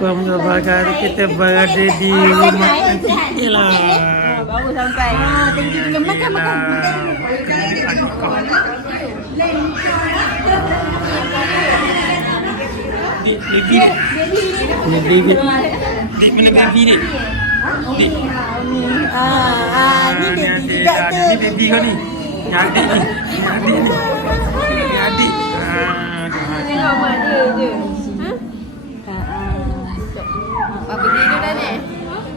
Assalamualaikum warahmatullahi wabarakatuh. Kita berada di rumah Aunty Ella. Baru sampai. Thank you. Makan. Baby. Mana baby? Dik mana baby dik? Dik. Ni baby juga tu. Ni baby kau ni. Ni adik ni. Ni adik. Tengok mak dia je. Apa pergi dulu dah ni?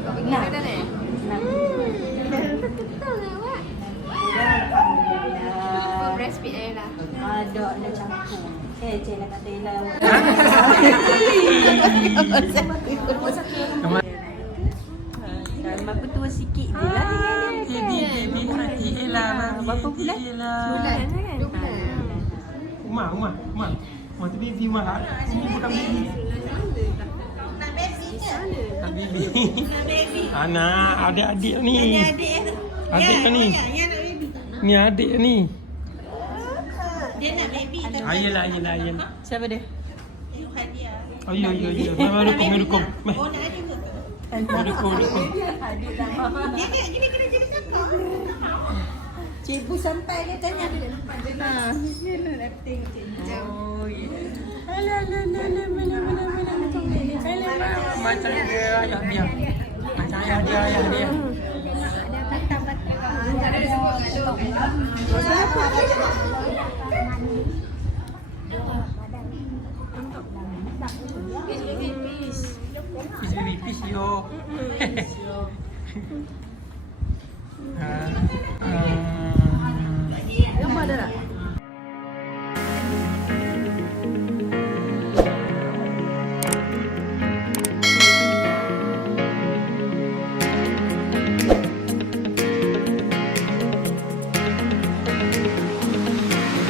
Apa pergi dulu dah ni? Breastfeed saya lah. Ada nak campur. Cik nak kata Ella. Bapa tua sikit je lah. Baby Aunty Ella. Berapa bulan? Bulan kan? 2 bulan. Umar tu baby Umar. Ini bukan baby. Nak baby. Anak adik-adik ni. Adik kan ni. Ni adik ni. Dia nak baby tapi Ayolah. Siapa dia? Oh ya. Mari dukung. Mari. oh nak ada ke? Dukung. Gini cakap. Cikgu sampai dia tanya. Oh ya. Alah. Macam dia ayah dia. Macam ayah dia. Peace yo. Gambar ada tak?